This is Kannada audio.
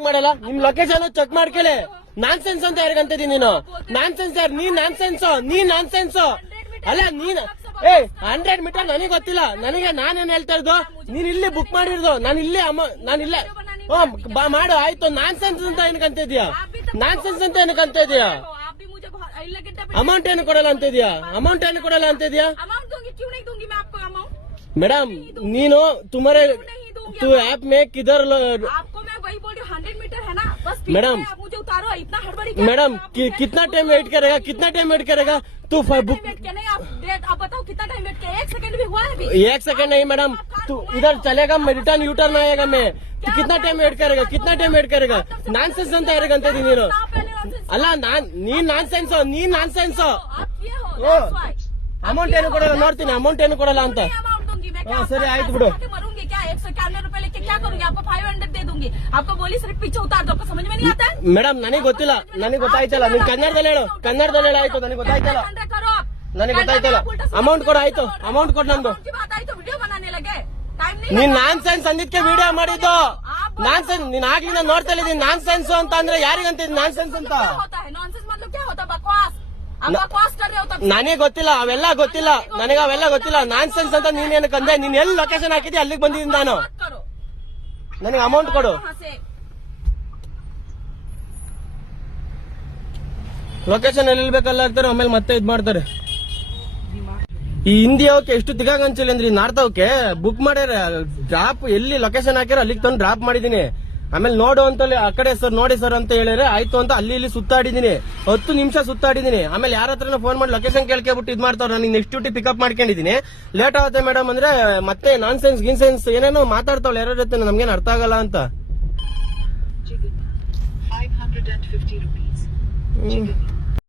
ಯಾರಿಗ್ ಮಾಡಲ್ಲ? ನಿಮ್ ಲೊಕೇಶನ್ ಚೆಕ್ ಮಾಡ್ಕೊಳ್ಳಿ. ನಾನ್ ಸೆನ್ಸ್ ಅಂತ ಯಾರಿಗಂತಿದ್ದೀನಿ ನೀನು? ನಾನ್ ಸೆನ್ಸ್ ಯಾರು? ನೀನ್ ನಾನ್ ಸೆನ್ಸ್ ಅಲ್ಲ ನೀನ್. 100 ಮೀಟರ್ ನನಗೆ ಗೊತ್ತಿಲ್ಲ. ನನಗೆ ನಾನೇನ್ ಹೇಳ್ತಾ ಇರೋದು, ನೀನ್ ಇಲ್ಲಿ ಬುಕ್ ಮಾಡಿರೋದು, ನಾನು ಇಲ್ಲೇ ಮಾಡು ಆಯ್ತು. ನಾನ್ ಸೆನ್ಸ್ ಅಂತ ಏನಕ್ಕಂತಿದ್ಯಾ? ನಾನ್ ಸೆನ್ಸ್ ಅಂತ ಏನಕ್ಕಂತಿದ್ಯಾ? ಅಮೌಂಟ್ ಏನು ಕೊಡಲ್ಲ ಅಂತಿದ್ಯಾ? ಮೇಡಮ್ ನೀನು तुम्हारे तू ऐप में किधर आपको मैं वही बोल रही हूँ 100 मीटर है ना बस मैडम मुझे उतारो इतना हड़बड़ी मैडम कितना टाइम वेट करेगा तू बुक नहीं आप बताओ कितना टाइम वेट किया 1 सेकंड भी हुआ है अभी 1 सेकंड नहीं मैडम तू इधर चलेगा रिटर्न यू टर्न आएगा मैं कितना टाइम वेट करेगा नानसेंस ಅಂತ ಯಾರಿಗಂತಿದ್ದೀನಿ ನೀನು? ಅಲ್ಲ ನೀನ್ ನಾನ್ಸೆನ್ಸ್ ಅಮೌಂಟ್ ಏನು ಕೊಡಲ್ಲ ನೋಡ್ತೀನಿ ಅಮೌಂಟ್ ಏನು ಕೊಡಲ್ಲ ಅಂತ ಸರಿ ಆಯ್ತು ಬಿಡು मरूंगी क्या 191 रुपए लेके क्या करूंगी आपको 500 दे दूंगी आपको बोली सिर्फ पीछे उतार दो आपको समझ में नहीं आता है ಮೇಡಮ್ ನನಗೆ ಗೊತ್ತಿಲ್ಲ ನನಗೆ ಗೊತ್ತಾಯ್ತಲ್ಲ ನೀನ್ ಕನ್ನಡದಲ್ಲಿ ಹೇಳು ಆಯ್ತು ನನಗೆ ಗೊತ್ತಾಯ್ತಲ್ಲ ಅಮೌಂಟ್ ಕೊಡು ಆಯ್ತು ಅಮೌಂಟ್ ಕೊಡು ನಂದು वीडियो बनाने लगे ನೀನ್ ನಾನ್ಸೆನ್ಸ್ ಅಂದಿದ್ಕೆ ವಿಡಿಯೋ ಮಾಡಿದ್ದು ನಾನ್ಸೆನ್ಸ್ ನೀನ್ ಆಗ್ಲಿಂದ ನೋಡ್ತಾ ಇದ್ದೀನಿ ನಾನ್ಸೆನ್ಸ್ ಅಂತ ಅಂದ್ರೆ ಯಾರಿಗಂತಿದ್ ನಾನ್ಸೆನ್ಸ್ ಅಂತ ನನಗೆ ಗೊತ್ತಿಲ್ಲ ಅವೆಲ್ಲ ಗೊತ್ತಿಲ್ಲ ನನಗೆ ಅವೆಲ್ಲ ಗೊತ್ತಿಲ್ಲ ನಾನ್ಸೆನ್ಸ್ ಅಂತ ನೀನ್ ಏನಕ್ಕಂದೆ ನೀನ್ ಎಲ್ಲಿ ಲೊಕೇಶನ್ ಹಾಕಿದ್ದೆ ಅಲ್ಲಿಗೆ ಬಂದಿದ್ದೀನಿ ನಾನು ನನಗೆ ಅಮೌಂಟ್ ಕೊಡು ಲೊಕೇಶನ್ ಎಲ್ಲಿ ಬೇಕಲ್ಲ ಹಾಕ್ತಾರೆ ಆಮೇಲೆ ಮತ್ತೆ ಇದ್ ಮಾಡ್ತಾರೆ ಈ ಹಿಂದಿಯವಕ್ಕೆ ಎಷ್ಟು ತಿಗಾಗಂಚಿಲ್ಲ ಅಂದ್ರೆ ನಾರ್ತವಕ್ಕೆ ಬುಕ್ ಮಾಡ್ಯಾರ ಡ್ರಾಪ್ ಎಲ್ಲಿ ಲೊಕೇಶನ್ ಹಾಕ್ಯಾರ ಅಲ್ಲಿಗೆ ತಂದು ಡ್ರಾಪ್ ಮಾಡಿದೀನಿ ಆಮೇಲೆ ನೋಡು ಅಂತ ಆ ಕಡೆ ಸರ್ ನೋಡಿ ಸರ್ ಅಂತ ಹೇಳಿದ್ರೆ ಆಯ್ತು ಅಂತ ಅಲ್ಲಿ ಸುತ್ತಾಡಿದೀನಿ 10 ನಿಮಿಷ ಸುತ್ತಾಡಿದೀನಿ ಆಮೇಲೆ ಯಾರ ಹತ್ರ ಫೋನ್ ಮಾಡಿ ಲೊಕೇಶನ್ ಕೇಳ್ಕೊಬಿಟ್ಟು ಇದ್ ಮಾಡ್ತಾವ್ರ ನನಗೆ ನೆಕ್ಸ್ಟ್ ಡ್ಯೂಟಿ ಪಿಕಪ್ ಮಾಡ್ಕೊಂಡಿದೀನಿ ಲೇಟ್ ಆಗುತ್ತೆ ಮೇಡಮ್ ಅಂದ್ರೆ ಮತ್ತೆ ನಾನ್ಸೆನ್ಸ್ ಗಿನ್ಸೆನ್ಸ್ ಏನೇನೋ ಮಾತಾಡ್ತಾವಲ್ಲ ಯಾರ ಜೊತೆ ನಮ್ಗೇನ್ ಅರ್ಥ ಆಗಲ್ಲ ಅಂತ 550 rupees.